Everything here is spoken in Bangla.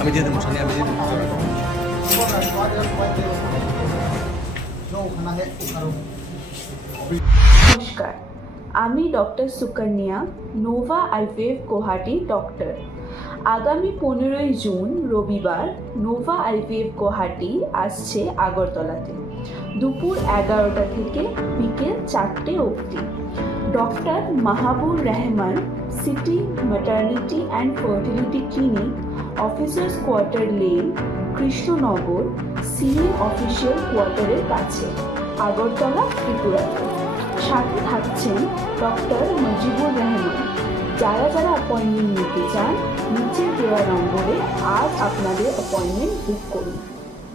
আমি দিয়ে দেবো, সানি, আমি দিয়ে দেবো। নমস্কার, আমি doctor Sukanya, Nova IVF Guwahati doctor. আগামী পনেরোই জুন, রবিবার, নোভা আইভিএফ গুয়াহাটি আসছে আগরতলাতে। দুপুর এগারোটা থেকে বিকেল চারটে অবধি। Doctor Mahabur Rahman, city maternity and fertility clinic, officers quarter lane, Krishnanagar, CA official কোয়ার্টারের কাছে, আগরতলা ত্রিপুরাতে সাথে থাকছেন ডক্টর মজিবুর রহমান। যারা যারা অ্যাপয়েন্টমেন্ট নিতে চান নিচে দেওয়া নম্বরে আজ আপনাদের অ্যাপয়েন্টমেন্ট বুক করুন।